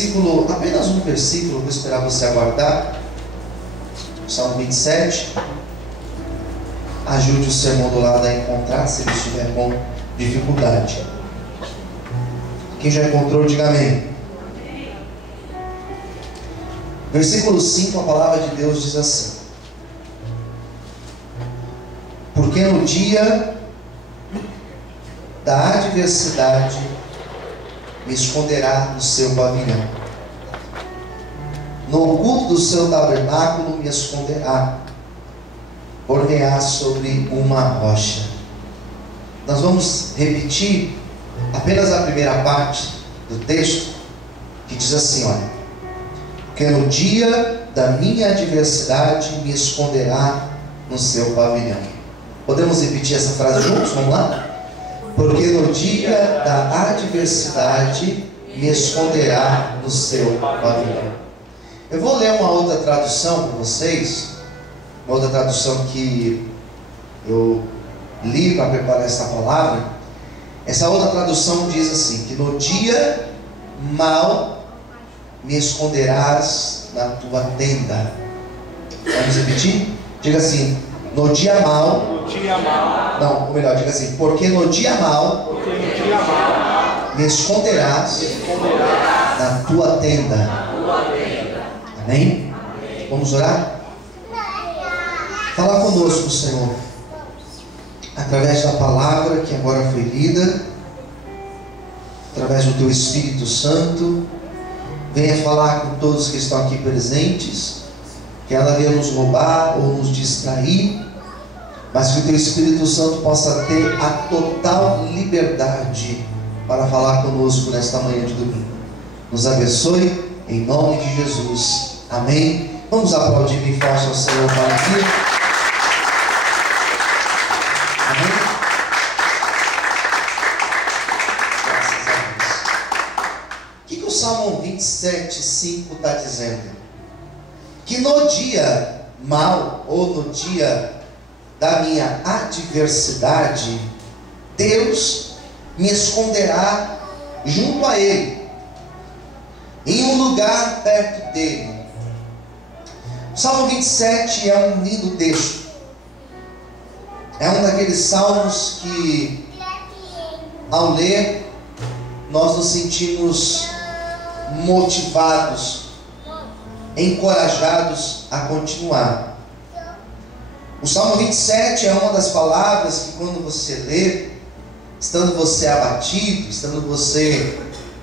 versículo, apenas um versículo, vou esperar você aguardar. Salmo 27. Ajude o sermão do lado a encontrar, se ele estiver com dificuldade. Quem já encontrou, diga amém. Versículo 5, a palavra de Deus diz assim: porque no dia da adversidade me esconderá no seu pavilhão, no oculto do seu tabernáculo me esconderá, por-me-á sobre uma rocha. Nós vamos repetir apenas a primeira parte do texto, que diz assim, olha: porque no dia da minha adversidade me esconderá no seu pavilhão. Podemos repetir essa frase juntos? Vamos lá? Porque no dia da adversidade me esconderá no seu pavilhão. Eu vou ler uma outra tradução para vocês, uma outra tradução que eu li para preparar essa palavra. Essa outra tradução diz assim: que no dia mau me esconderás na tua tenda. Vamos repetir? Diga assim: no dia mau. Não, ou melhor, diga assim: porque no dia mau me esconderás na tua tenda. Amém? Vamos orar? Fala conosco, Senhor, através da palavra que agora foi lida, através do Teu Espírito Santo. Venha falar com todos que estão aqui presentes, que ela venha nos roubar ou nos distrair, mas que o Teu Espírito Santo possa ter a total liberdade para falar conosco nesta manhã de domingo. Nos abençoe, em nome de Jesus. Amém. Vamos aplaudir bem forte ao Senhor para aqui. Amém. Graças a Deus. O que o Salmo 27, 5 está dizendo? Que no dia mau, ou no dia da minha adversidade, Deus me esconderá junto a Ele, em um lugar perto dele. O Salmo 27 é um lindo texto. É um daqueles salmos que, ao ler, nós nos sentimos motivados, encorajados a continuar. O Salmo 27 é uma das palavras que, quando você lê, estando você abatido, estando você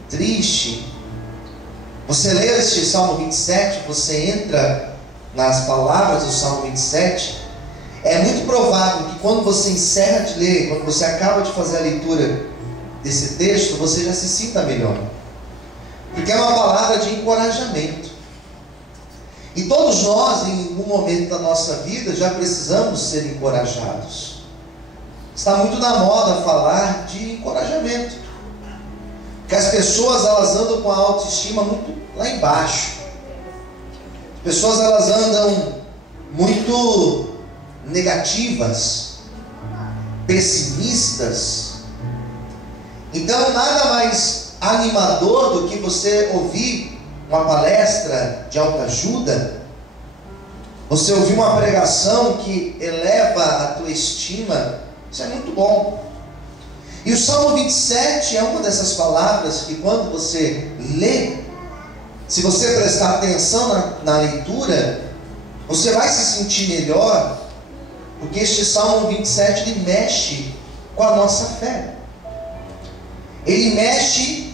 triste, você lê este Salmo 27, você entra nas palavras do Salmo 27, é muito provável que quando você encerra de ler, quando você acaba de fazer a leitura desse texto, você já se sinta melhor, porque é uma palavra de encorajamento. E todos nós, em algum momento da nossa vida, já precisamos ser encorajados. Está muito na moda falar de encorajamento, que as pessoas, elas andam com a autoestima muito lá embaixo. As pessoas, elas andam muito negativas, pessimistas. Então nada mais animador do que você ouvir uma palestra de autoajuda, você ouvir uma pregação que eleva a tua estima. Isso é muito bom. E o Salmo 27 é uma dessas palavras que, quando você lê, se você prestar atenção na leitura, você vai se sentir melhor, porque este Salmo 27 ele mexe com a nossa fé. Ele mexe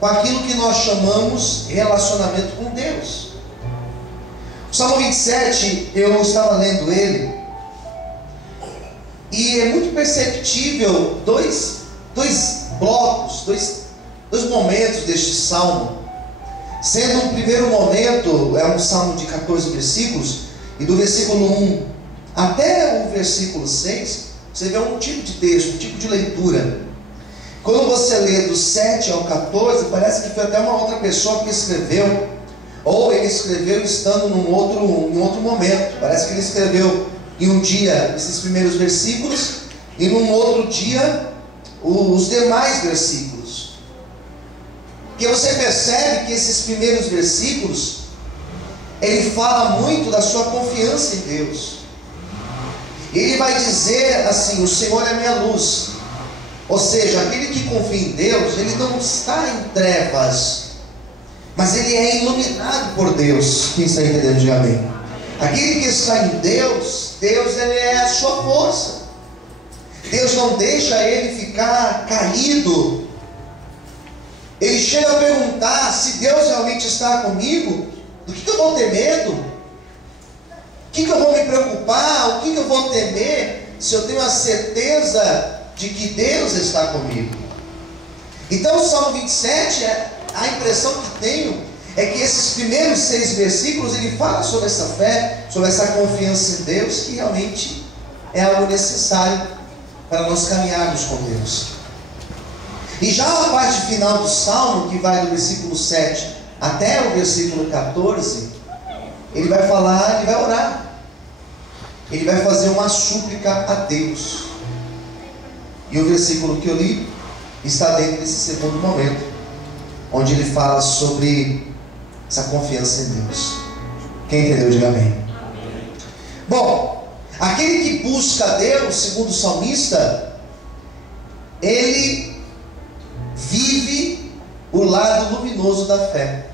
com aquilo que nós chamamos relacionamento com Deus. O Salmo 27, eu estava lendo ele, e é muito perceptível dois blocos, dois momentos deste salmo. Sendo um primeiro momento, é um salmo de 14 versículos, e do versículo 1 até o versículo 6, você vê um tipo de texto, um tipo de leitura. Quando você lê do 7 ao 14, parece que foi até uma outra pessoa que escreveu, ou ele escreveu estando em outro momento. Parece que ele escreveu em um dia esses primeiros versículos, e num outro dia os demais versículos. O Porque você percebe que esses primeiros versículos, ele fala muito da sua confiança em Deus. Ele vai dizer assim: o Senhor é minha luz. Ou seja, aquele que confia em Deus, ele não está em trevas, mas ele é iluminado por Deus. Quem está entendendo, diga amém. Aquele que está em Deus, Deus ele é a sua força. Deus não deixa ele ficar caído. Ele chega a perguntar: se Deus realmente está comigo, do que eu vou ter medo? O que eu vou me preocupar? O que eu vou temer, se eu tenho a certeza de que Deus está comigo? Então o Salmo 27, a impressão que tenho é que esses primeiros 6 versículos, ele fala sobre essa fé, sobre essa confiança em Deus, que realmente é algo necessário para nós caminharmos com Deus. E já a parte final do Salmo, que vai do versículo 7 até o versículo 14, ele vai falar, ele vai orar, ele vai fazer uma súplica a Deus. E o versículo que eu li está dentro desse segundo momento, onde ele fala sobre essa confiança em Deus. Quem entendeu, diga amém. Bom, aquele que busca a Deus, segundo o salmista, ele vive o lado luminoso da fé.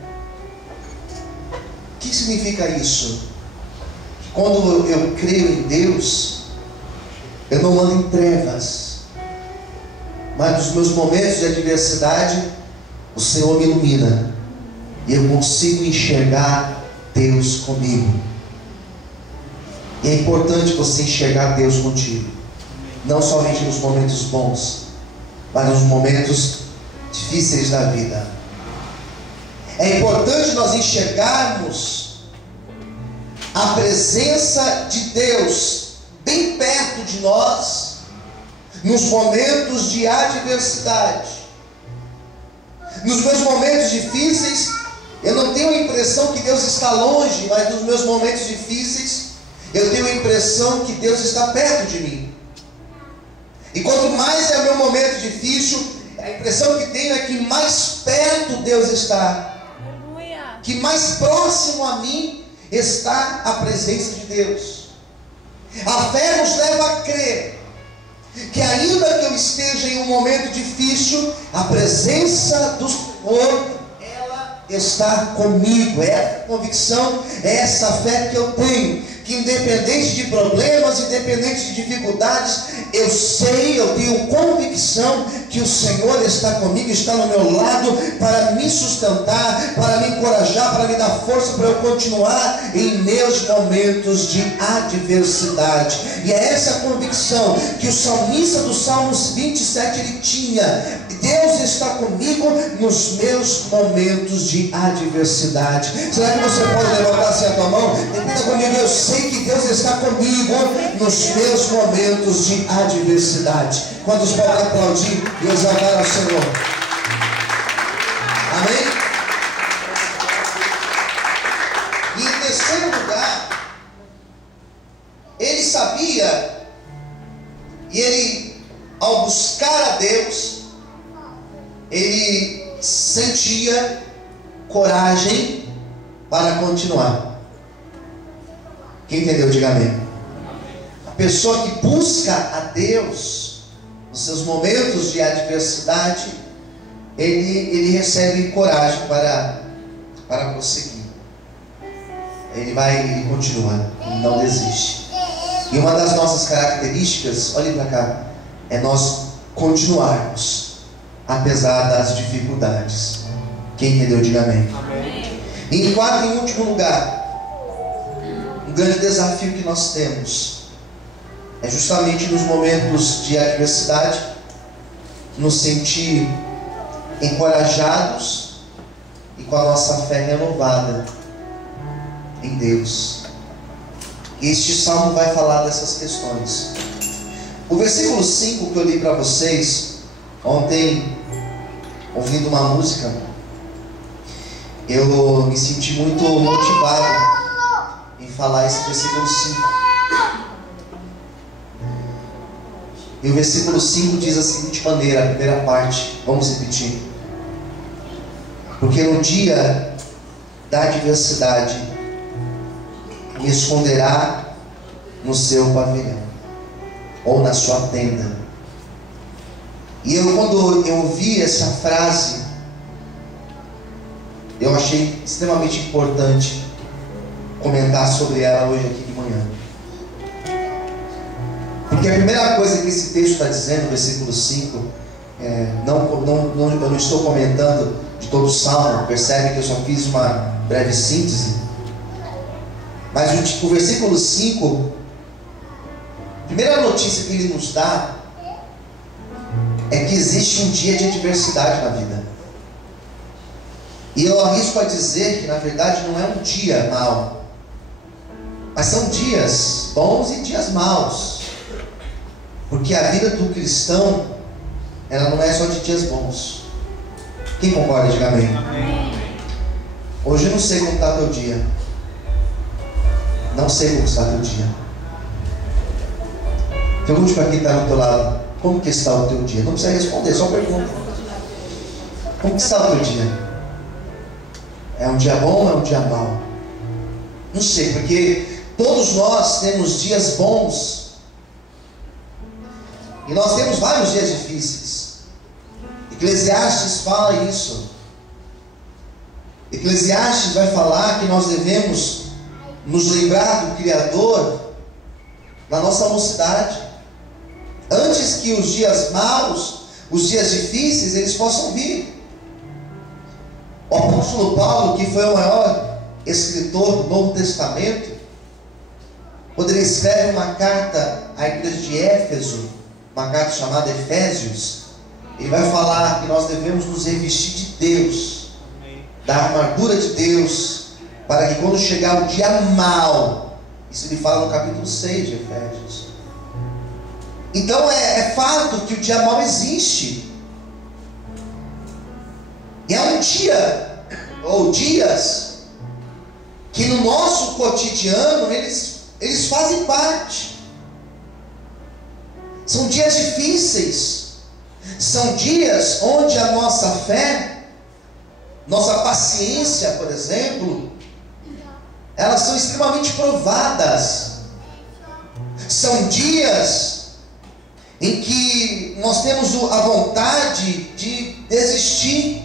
O que significa isso? Que quando eu creio em Deus, eu não ando em trevas, mas nos meus momentos de adversidade, o Senhor me ilumina e eu consigo enxergar Deus comigo. E é importante você enxergar Deus contigo, não somente nos momentos bons, mas nos momentos difíceis da vida. É importante nós enxergarmos a presença de Deus bem perto de nós nos momentos de adversidade. Nos meus momentos difíceis, eu não tenho a impressão que Deus está longe, mas nos meus momentos difíceis, eu tenho a impressão que Deus está perto de mim. E quanto mais é o meu momento difícil, a impressão que tenho é que mais perto Deus está. Que mais próximo a mim está a presença de Deus. A fé nos leva a crer que ainda que eu esteja em um momento difícil, a presença do Senhor, ela está comigo. É essa convicção, é essa fé que eu tenho, que independente de problemas, independente de dificuldades, eu sei, eu tenho convicção que o Senhor está comigo, está no meu lado para me sustentar, para me encorajar, para me dar força para eu continuar em meus momentos de adversidade. E é essa convicção que o salmista do Salmos 27 ele tinha: Deus está comigo nos meus momentos de adversidade. Será que você pode levantar assim a tua mão? Repita comigo: eu sei que Deus está comigo nos meus momentos de adversidade. Quantos podem aplaudir e exaltar ao Senhor? Amém? E em terceiro lugar, ele sabia, e ele, ao buscar a Deus, ele sentia coragem para continuar. Quem entendeu, diga amém. A pessoa que busca a Deus nos seus momentos de adversidade, ele recebe coragem para prosseguir. Ele continua, ele não desiste. E uma das nossas características, olhe para cá, é nós continuarmos apesar das dificuldades. Quem entendeu, diga amém. Amém. E em quarto e último lugar, um grande desafio que nós temos é justamente nos momentos de adversidade nos sentir encorajados e com a nossa fé renovada em Deus. Este salmo vai falar dessas questões. O versículo 5 que eu li para vocês ontem, ouvindo uma música, eu me senti muito motivado em falar esse versículo 5. E o versículo 5 diz da seguinte maneira, a primeira parte, vamos repetir: Porque no dia da adversidade, me esconderá no seu pavilhão, ou na sua tenda. E quando eu ouvi essa frase, eu achei extremamente importante comentar sobre ela hoje aqui de manhã. Porque a primeira coisa que esse texto está dizendo, versículo 5, eu não estou comentando de todo o salmo, percebe que eu só fiz uma breve síntese. Mas o versículo 5, a primeira notícia que ele nos dá é que existe um dia de adversidade na vida. E eu arrisco a dizer que na verdade não é um dia mau, mas são dias bons e dias maus. Porque a vida do cristão, ela não é só de dias bons. Quem concorda, diga amém. Hoje eu não sei como está teu dia. Não sei como está teu dia. Pergunte para quem está do teu lado: como que está o teu dia? Não precisa responder, só pergunta. Como que está o teu dia? É um dia bom ou é um dia mau? Não sei, porque todos nós temos dias bons e nós temos vários dias difíceis. Eclesiastes fala isso. Eclesiastes vai falar que nós devemos nos lembrar do Criador na nossa mocidade, antes que os dias maus, os dias difíceis, eles possam vir. O apóstolo Paulo, que foi o maior escritor do Novo Testamento, quando ele escreve uma carta à igreja de Éfeso, uma carta chamada Efésios, ele vai falar que nós devemos nos revestir de Deus, da armadura de Deus, para que quando chegar o dia mau, isso ele fala no capítulo 6 de Efésios. Então é fato que o dia mau existe. E é um dia, ou dias, que no nosso cotidiano eles fazem parte. São dias difíceis. São dias onde a nossa fé, nossa paciência, por exemplo, elas são extremamente provadas. São dias em que nós temos a vontade de desistir,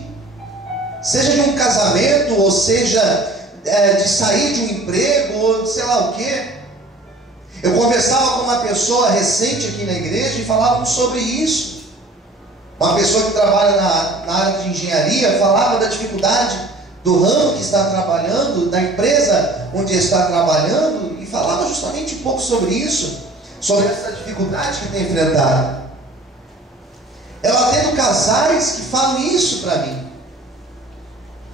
seja de um casamento, ou seja de sair de um emprego, ou de sei lá o que. Eu conversava com uma pessoa recente aqui na igreja e falávamos sobre isso. Uma pessoa que trabalha na área de engenharia falava da dificuldade do ramo que está trabalhando, da empresa onde está trabalhando, e falava justamente um pouco sobre isso, sobre essa dificuldade que tem enfrentado. Eu atendo casais que falam isso para mim,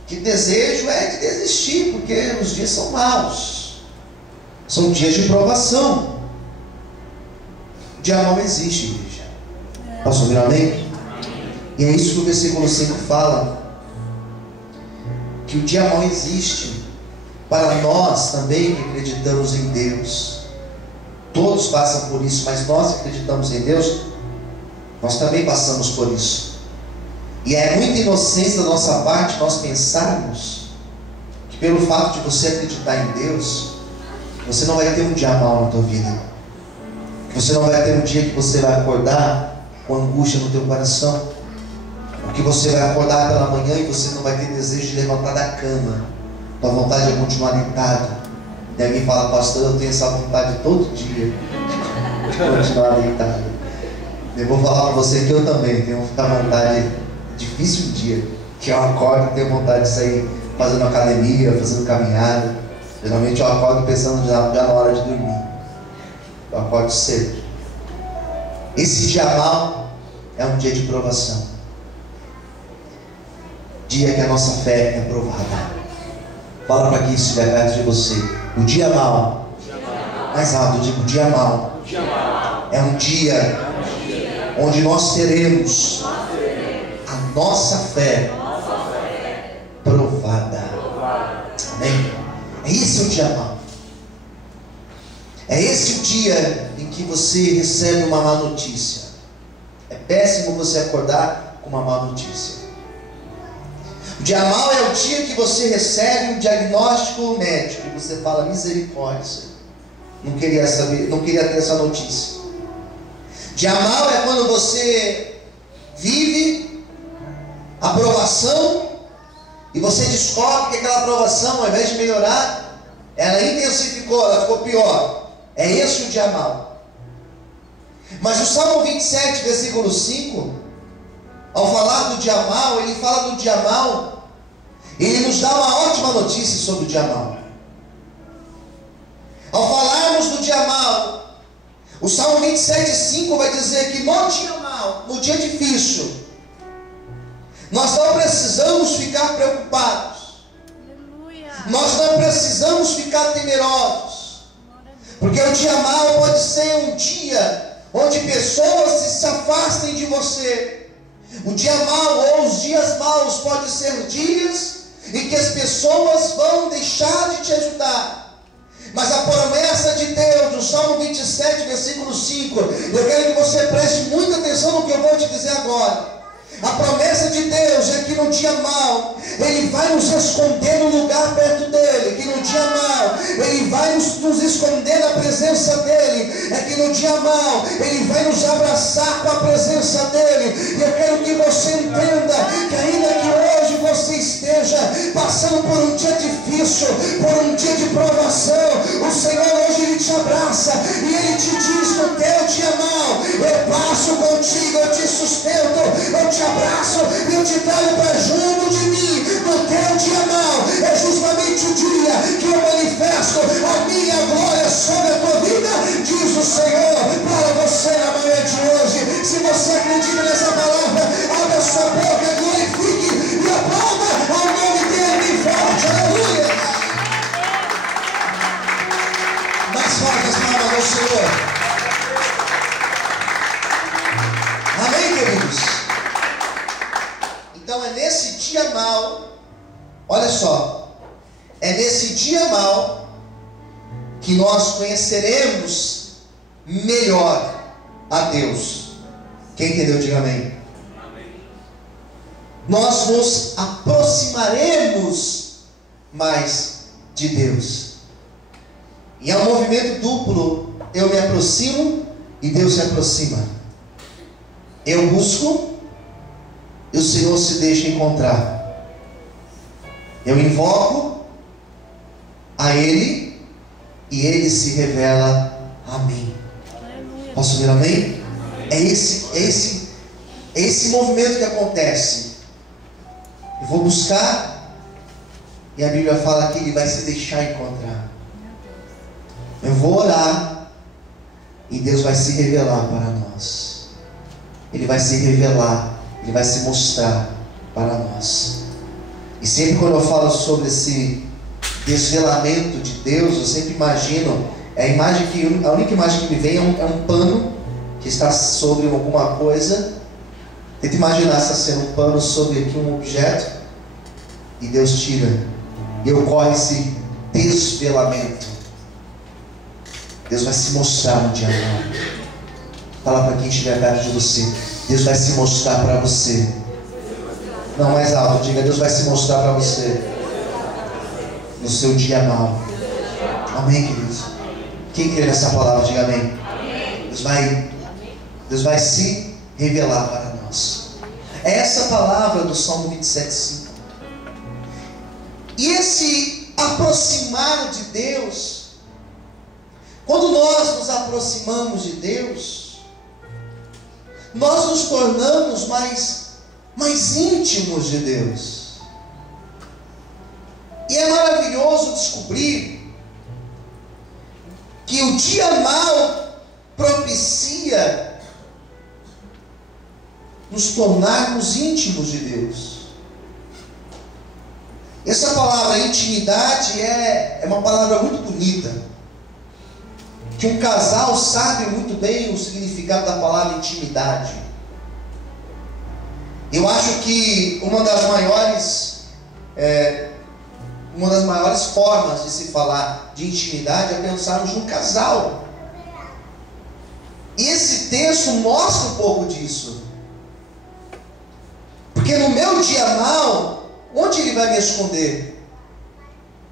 que desejo é de desistir, porque os dias são maus, são dias de provação. O dia mau existe, igreja. Posso ouvir amém? E é isso que o versículo 5 fala, que o dia mau existe para nós também que acreditamos em Deus. Todos passam por isso, mas nós que acreditamos em Deus, nós também passamos por isso. E é muita inocência da nossa parte nós pensarmos que pelo fato de você acreditar em Deus, você não vai ter um dia mau na tua vida, você não vai ter um dia que você vai acordar com angústia no teu coração, que você vai acordar pela manhã e você não vai ter desejo de levantar da cama, tua vontade é continuar deitado. E alguém fala: pastor, eu tenho essa vontade todo dia de continuar deitado. Eu vou falar para você que eu também tenho muita vontade. Difícil um dia que eu acordo e tenho vontade de sair fazendo academia, fazendo caminhada. Geralmente eu acordo pensando já na hora de dormir. Eu acordo cedo. Esse dia mau é um dia de provação, dia que a nossa fé é provada. Fala para quem estiver perto de você: o dia mau, mais alto, eu digo: o dia mau é um dia onde nós teremos a nossa fé provada. Amém? É esse o dia mau. É esse o dia em que você recebe uma má notícia. É péssimo você acordar com uma má notícia. O dia mau é o dia que você recebe um diagnóstico médico e você fala: misericórdia, não queria saber, não queria ter essa notícia. Dia mau é quando você vive a provação e você descobre que aquela provação, ao invés de melhorar, ela intensificou, ela ficou pior. É esse o dia mau. Mas o Salmo 27, versículo 5, ao falar do dia mau, ele fala do dia mau, ele nos dá uma ótima notícia sobre o dia mau. Ao falarmos do dia mau, o Salmo 27, 5 vai dizer que no dia mau, no dia difícil, nós não precisamos ficar preocupados. Aleluia. Nós não precisamos ficar temerosos. Porque o dia mau pode ser um dia onde pessoas se afastem de você. O dia mau ou os dias maus podem ser dias em que as pessoas vão deixar de te ajudar. Mas a promessa de Deus, no Salmo 27, versículo 5, eu quero que você preste muita atenção no que eu vou te dizer agora. A promessa de Deus é que no dia mau, Ele vai nos esconder no lugar perto dEle. Que no dia mau, Ele vai nos esconder na presença dEle. É que no dia mau, Ele vai nos abraçar com a presença dEle. E eu quero que você entenda que ainda que hoje você esteja passando por um dia difícil, por um dia de provação, o Senhor hoje Ele te abraça e Ele te diz no teu dia mau: eu passo contigo, eu te sustento, eu te abraço e eu te trago para junto de mim. No teu dia mau é justamente o dia que eu manifesto a minha glória sobre a tua vida, diz o Senhor para você na manhã de hoje. Se você acredita nessa palavra, abra a sua boca, glorifique e aplauda ao nome dele bem forte. Aleluia! Mais forte as palavras do Senhor. Amém, queridos? Então é nesse dia mau, olha só, é nesse dia mau que nós conheceremos melhor a Deus. Quem entendeu, diga amém. Nós nos aproximaremos mais de Deus. E é um movimento duplo. Eu me aproximo e Deus se aproxima. Eu busco e o Senhor se deixa encontrar. Eu invoco a Ele e Ele se revela a mim. Posso ver amém? É esse movimento que acontece. Eu vou buscar e a Bíblia fala que Ele vai se deixar encontrar. Eu vou orar e Deus vai se revelar para nós. Ele vai se revelar, Ele vai se mostrar para nós. E sempre quando eu falo sobre esse desvelamento de Deus, eu sempre imagino, a única imagem que me vem é um pano que está sobre alguma coisa. Tenta imaginar essa cena, um pano sobre aqui um objeto, e Deus tira, e ocorre esse desvelamento. Deus vai se mostrar no dia mau. Fala para quem estiver perto de você: Deus vai se mostrar para você. Não, mais alto, diga: Deus vai se mostrar para você no seu dia mau. Amém, queridos? Quem crê nessa palavra, diga amém. Deus vai se revelar para nós. É essa palavra do Salmo 27:5. E esse aproximar de Deus, quando nós nos aproximamos de Deus, nós nos tornamos mais íntimos de Deus. E é maravilhoso descobrir que o dia mau propicia nos tornarmos íntimos de Deus. Essa palavra intimidade é uma palavra muito bonita, que um casal sabe muito bem o significado da palavra intimidade. Eu acho que uma das maiores formas de se falar de intimidade é pensarmos num casal. E esse texto mostra um pouco disso. Porque no meu dia mau, onde Ele vai me esconder?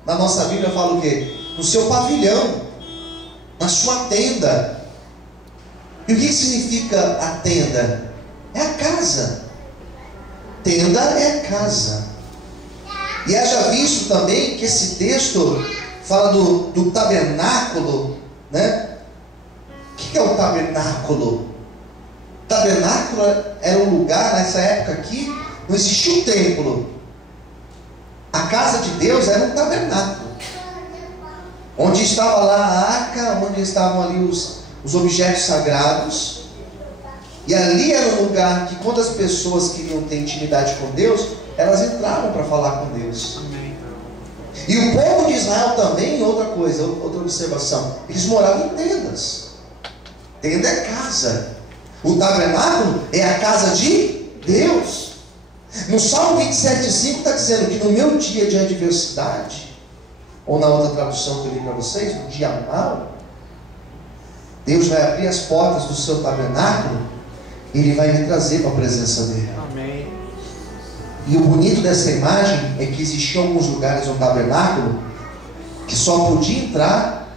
Na nossa Bíblia fala o quê? No seu pavilhão, na sua tenda. E o que significa a tenda? É a casa. Tenda é a casa. E haja visto também que esse texto fala do tabernáculo, né? O que é o tabernáculo? O tabernáculo era um lugar, nessa época aqui, não existia um templo. A casa de Deus era um tabernáculo, onde estava lá a arca, onde estavam ali os objetos sagrados. E ali era um lugar que, quando as pessoas queriam ter intimidade com Deus, elas entravam para falar com Deus. E o povo de Israel também, outra coisa, outra observação, eles moravam em tendas. Tenda é casa. O tabernáculo é a casa de Deus. No Salmo 27,5 está dizendo que no meu dia de adversidade, ou na outra tradução que eu li para vocês, no dia mau, Deus vai abrir as portas do seu tabernáculo e Ele vai me trazer para a presença dEle. Amém. E o bonito dessa imagem é que existiam alguns lugares no tabernáculo que só podia entrar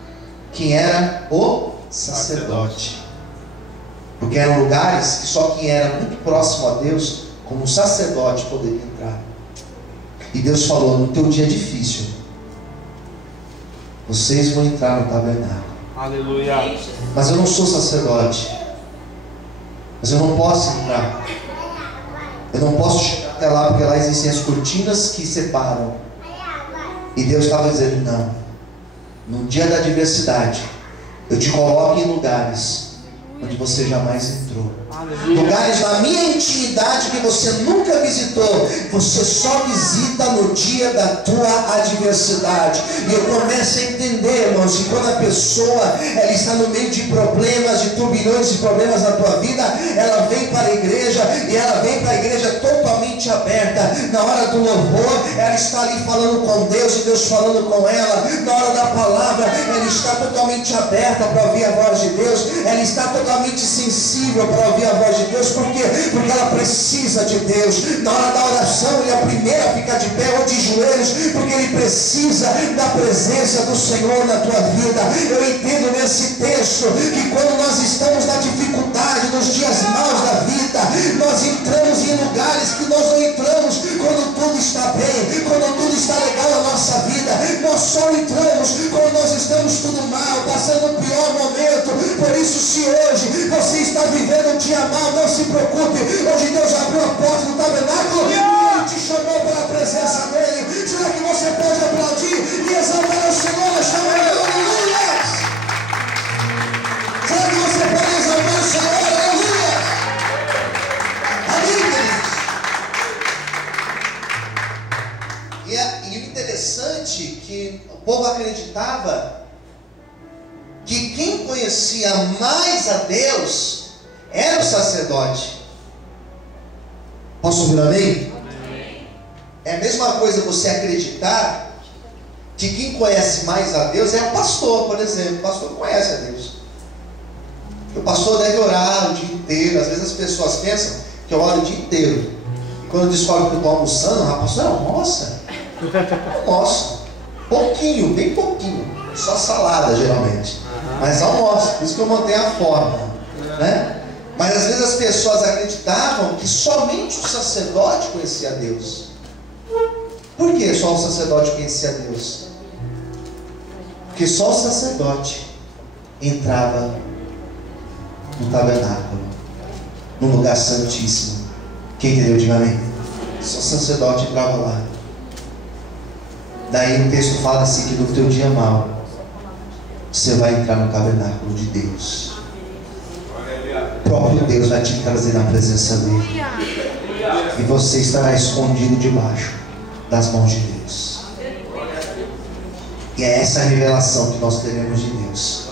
quem era o sacerdote. Porque eram lugares que só quem era muito próximo a Deus, como um sacerdote, poderia entrar. E Deus falou: no teu dia difícil, vocês vão entrar no tabernáculo. Aleluia. Mas eu não sou sacerdote. Mas eu não posso entrar. Eu não posso chegar até lá, porque lá existem as cortinas que separam. E Deus estava dizendo: não, no dia da adversidade, eu te coloco em lugares onde você jamais entrou. Aleluia. Lugares na minha intimidade que você nunca visitou, você só visita no dia da tua adversidade. E eu começo a entender, irmãos, que quando a pessoa ela está no meio de problemas, de turbilhões de problemas na tua vida, ela vem para a igreja, e ela vem para a igreja totalmente aberta. Na hora do louvor, ela está ali falando com Deus, e Deus falando com ela. Na hora da palavra, ela está totalmente aberta para ouvir a voz de Deus. Ela está totalmente sensível para ouvir a voz de Deus. Por quê? Porque ela precisa de Deus. Na hora da oração, ele é a primeira a ficar de pé ou de joelhos, porque ele precisa da presença do Senhor na tua vida. Eu entendo nesse texto que quando nós estamos na dificuldade, nos dias maus da vida, nós entramos em lugares que nós não entramos quando tudo está bem, quando tudo está legal na nossa vida. Nós só entramos quando nós estamos tudo mal, passando o pior momento. Por isso, se hoje você está vivendo um dia mal, não se preocupe. Hoje Deus abriu a porta do tabernáculo e Ele te chamou para a presença dEle. Será que você pode aplaudir e exaltar o Senhor nesta manhã? Aleluia! Será que você pode exaltar o Senhor? Aleluia! Amém, queridos? E o interessante é que o povo acreditava que quem conhecia mais a Deus era o sacerdote. Posso ouvir amém? Amém. É a mesma coisa você acreditar que quem conhece mais a Deus é o pastor, por exemplo. O pastor conhece a Deus. O pastor deve orar o dia inteiro. Às vezes as pessoas pensam que eu oro o dia inteiro. E quando descobre que eu estou almoçando, o pastor almoça. Almoça. Pouquinho, bem pouquinho. Só salada geralmente. Mas almoça. Por isso que eu mantenho a forma, né? Mas às vezes as pessoas acreditavam que somente o sacerdote conhecia a Deus. Por que só o sacerdote conhecia a Deus? Porque só o sacerdote entrava no tabernáculo, no lugar santíssimo. Quem entendeu? Diga amém. Só o sacerdote entrava lá. Daí o texto fala assim que no teu dia mau você vai entrar no tabernáculo de Deus. O próprio Deus vai te trazer na presença dele. E você estará escondido debaixo das mãos de Deus. E é essa a revelação que nós teremos de Deus.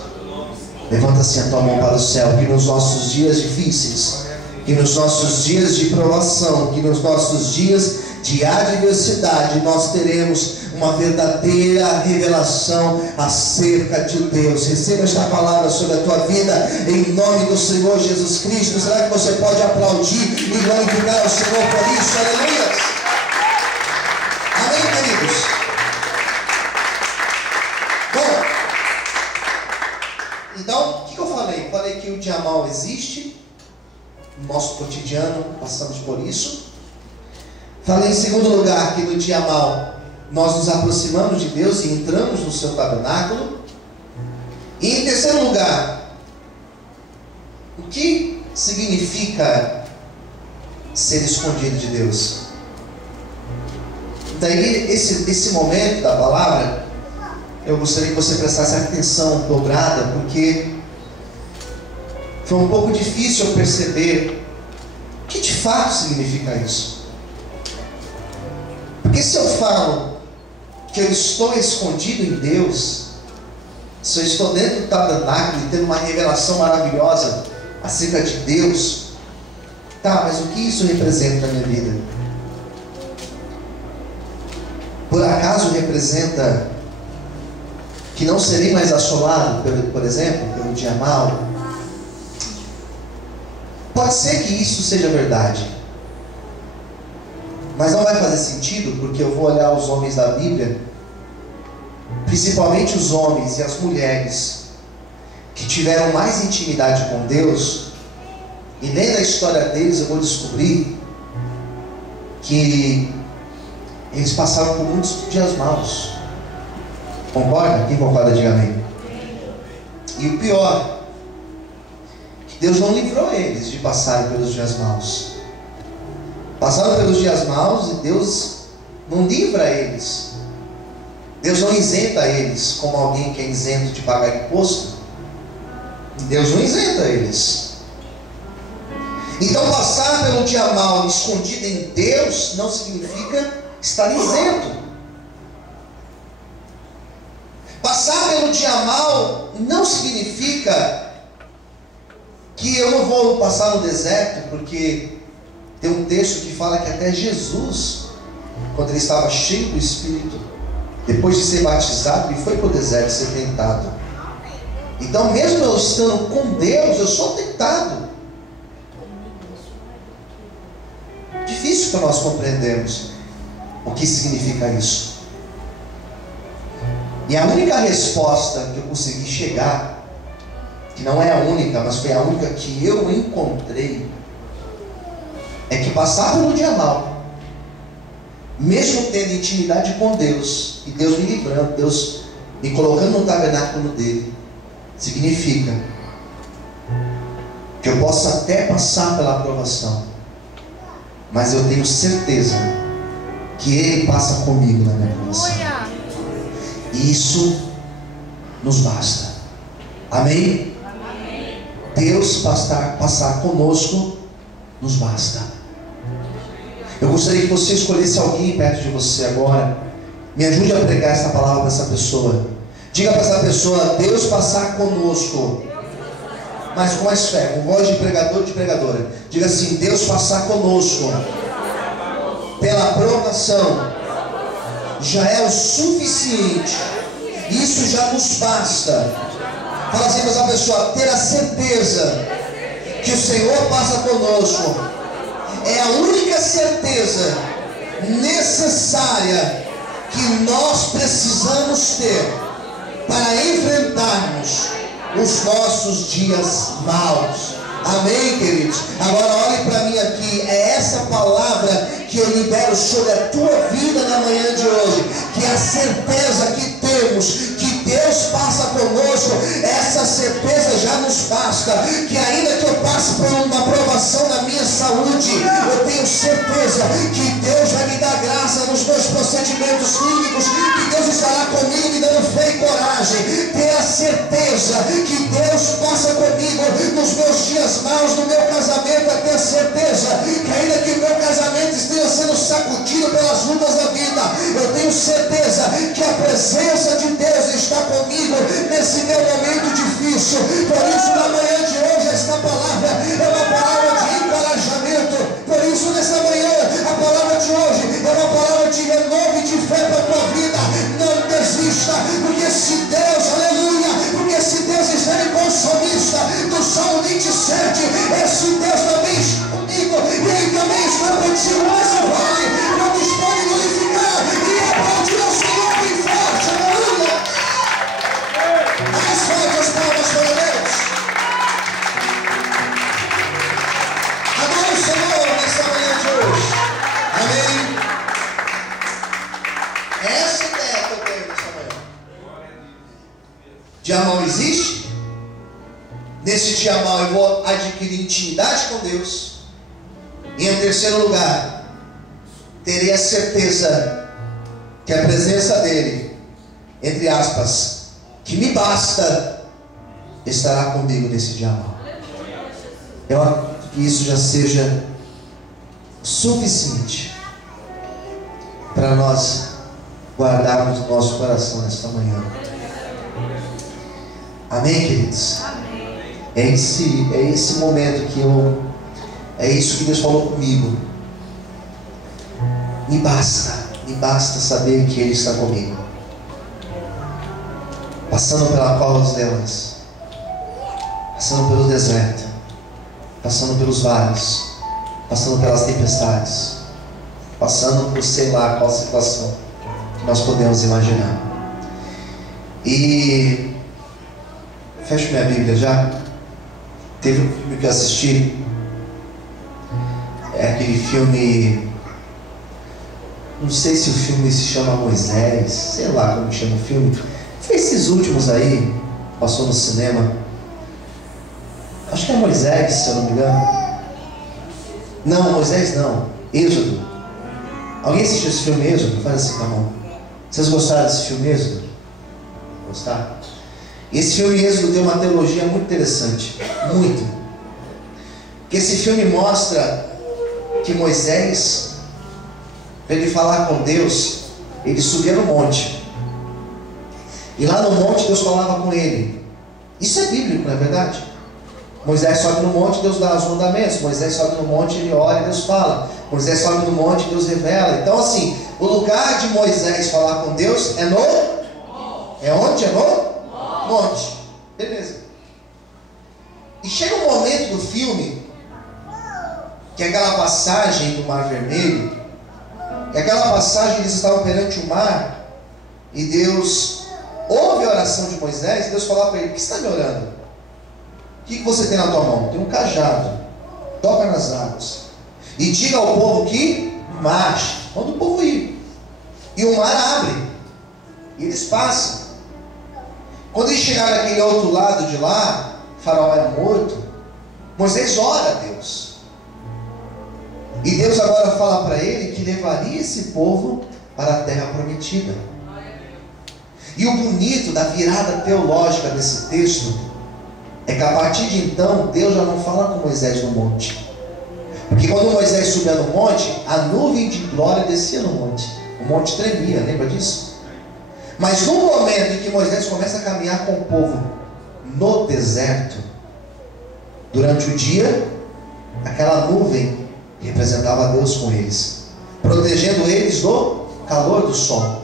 Levanta assim a tua mão para o céu. Que nos nossos dias difíceis, que nos nossos dias de provação, que nos nossos dias de adversidade, nós teremos uma verdadeira revelação acerca de Deus. Receba esta palavra sobre a tua vida, em nome do Senhor Jesus Cristo. Será que você pode aplaudir e glorificar o Senhor por isso? Aleluia! que o dia mal existe, no nosso cotidiano passamos por isso. Falei em segundo lugar que no dia mal nós nos aproximamos de Deus e entramos no seu tabernáculo. E em terceiro lugar, o que significa ser escondido de Deus? Daí esse momento da palavra, eu gostaria que você prestasse atenção dobrada, porque foi um pouco difícil eu perceber o que de fato significa isso. Porque se eu falo que eu estou escondido em Deus, se eu estou dentro do tabernáculo e tendo uma revelação maravilhosa acerca de Deus, tá, mas o que isso representa na minha vida? Por acaso representa que não serei mais assolado, por exemplo, pelo dia mau? Pode ser que isso seja verdade, mas não vai fazer sentido, porque eu vou olhar os homens da Bíblia, principalmente os homens e as mulheres que tiveram mais intimidade com Deus, e lendo a história deles eu vou descobrir que eles passaram por muitos dias maus. Concorda? Quem concorda, diga amém. E o pior, que Deus não livrou eles de passarem pelos dias maus. Passaram pelos dias maus e Deus não livra eles. Deus não isenta eles como alguém que é isento de pagar imposto. Deus não isenta eles. Então passar pelo dia mau escondido em Deus não significa estar isento. Passar pelo dia mal não significa que eu não vou passar no deserto, porque tem um texto que fala que até Jesus, quando ele estava cheio do Espírito, depois de ser batizado, ele foi para o deserto ser tentado. Então mesmo eu estando com Deus, eu sou tentado. Difícil para nós compreendermos o que significa isso. E a única resposta que eu consegui chegar, que não é a única, mas foi a única que eu encontrei, é que passar pelo dia mal, mesmo tendo intimidade com Deus, e Deus me livrando, Deus me colocando no tabernáculo dele, significa que eu posso até passar pela aprovação, mas eu tenho certeza que Ele passa comigo na minha aprovação. E isso nos basta. Amém? Amém. Deus passar conosco nos basta. Eu gostaria que você escolhesse alguém perto de você agora. Me ajude a pregar essa palavra para essa pessoa. Diga para essa pessoa: Deus passar conosco. Mas com mais fé, com voz de pregador e de pregadora. Diga assim: Deus passar conosco pela aprovação já é o suficiente. Isso já nos basta. Fala assim para essa pessoa: ter a certeza que o Senhor passa conosco é a única certeza necessária que nós precisamos ter para enfrentarmos os nossos dias maus. Amém, queridos? Agora olhe para mim aqui. É essa palavra que eu libero sobre a tua vida na manhã de hoje, que é a certeza que temos que Deus passa conosco. Essa certeza já nos basta. Que ainda que eu passe por uma provação na minha saúde, eu tenho certeza que Deus vai me dar graça nos meus procedimentos clínicos, que Deus estará comigo me dando fé e coragem. Ter a certeza que Deus passa comigo nos meus dias maus, no meu casamento. É ter a certeza que ainda que o meu casamento esteja sendo sacudido pelas lutas da vida, eu tenho certeza que a presença de Deus está comigo nesse meu momento difícil. Por isso na manhã de hoje esta palavra é uma palavra de encorajamento. Por isso nessa manhã a palavra de hoje é uma palavra de renovo e de fé para a tua vida. Não desista, porque se Deus, aleluia, porque se Deus está em consumista do Salmo 27, esse Deus também está comigo e Ele também está contigo nesse vale. Não dispõe glorificar e aplaudir ao Senhor bem forte, aleluia. Mais forte as palmas para Deus. dia mau existe. Nesse dia mau eu vou adquirir intimidade com Deus. E em terceiro lugar, terei a certeza que a presença dele, entre aspas, que me basta, estará comigo nesse dia mau. Eu acredito que isso já seja suficiente para nós guardarmos o nosso coração nesta manhã. Amém, queridos? É esse momento que é isso que Deus falou comigo. Me basta saber que Ele está comigo. Passando pela cova dos leões, passando pelo deserto, passando pelos vales, passando pelas tempestades, passando por sei lá qual situação que nós podemos imaginar. E fecho minha Bíblia já. Teve um filme que eu assisti, é aquele filme, não sei se o filme se chama Moisés, sei lá como chama o filme. Foi esses últimos aí, passou no cinema. Acho que é Moisés, se eu não me engano. Não, Moisés não, Êxodo. Alguém assistiu esse filme Êxodo? Faz assim com a mão. Vocês gostaram desse filme Êxodo? Gostaram? Esse filme Êxodo tem uma teologia muito interessante, muito. Porque esse filme mostra que Moisés, para ele falar com Deus, ele subia no monte. E lá no monte Deus falava com ele. Isso é bíblico, não é verdade? Moisés sobe no monte, Deus dá os mandamentos. Moisés sobe no monte, ele ora e Deus fala. Moisés sobe no monte, Deus revela. Então assim, o lugar de Moisés falar com Deus é no... É onde? É no monte. Beleza. E chega um momento do filme, que é aquela passagem do Mar Vermelho, e aquela passagem eles estavam perante o mar, e Deus ouve a oração de Moisés, e Deus fala para ele: o que você está me orando? O que você tem na tua mão? Tem um cajado, toca nas águas, e diga ao povo que marche, quando o povo ir, e o mar abre, e eles passam. Quando eles chegaram naquele outro lado de lá, Faraó era morto, Moisés ora a Deus. E Deus agora fala para ele que levaria esse povo para a terra prometida. E o bonito da virada teológica desse texto é que a partir de então Deus já não fala com Moisés no monte. Porque quando Moisés subia no monte, a nuvem de glória descia no monte. O monte tremia, lembra disso? Mas no momento em que Moisés começa a caminhar com o povo no deserto, durante o dia, aquela nuvem representava Deus com eles, protegendo eles do calor do sol.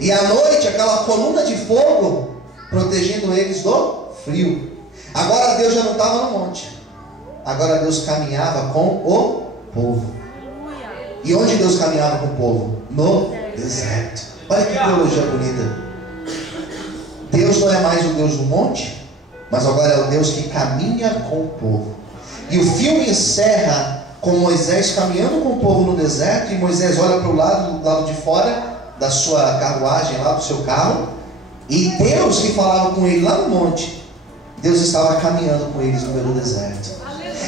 E à noite, aquela coluna de fogo, protegendo eles do frio. Agora Deus já não estava no monte. Agora Deus caminhava com o povo. E onde Deus caminhava com o povo? No deserto. Olha que teologia bonita. Deus não é mais o Deus do monte, mas agora é o Deus que caminha com o povo. E o filme encerra com Moisés caminhando com o povo no deserto, e Moisés olha para o lado de fora da sua carruagem, lá do seu carro, e Deus que falava com ele lá no monte, Deus estava caminhando com eles no meio do deserto.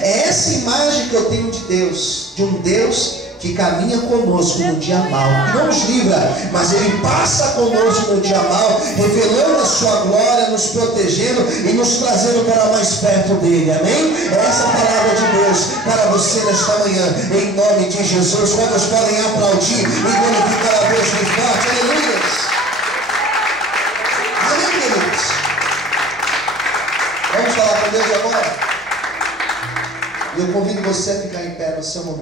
É essa imagem que eu tenho de Deus, de um Deus que caminha conosco no dia mau, que não nos livra, mas Ele passa conosco no dia mau, revelando a sua glória, nos protegendo e nos trazendo para mais perto dEle, amém? É essa a palavra de Deus para você nesta manhã, em nome de Jesus. Quantos podem aplaudir e glorificar a Deus de forte? Aleluia! Amém, queridos? Vamos falar com Deus agora? E eu convido você a ficar em pé no seu momento.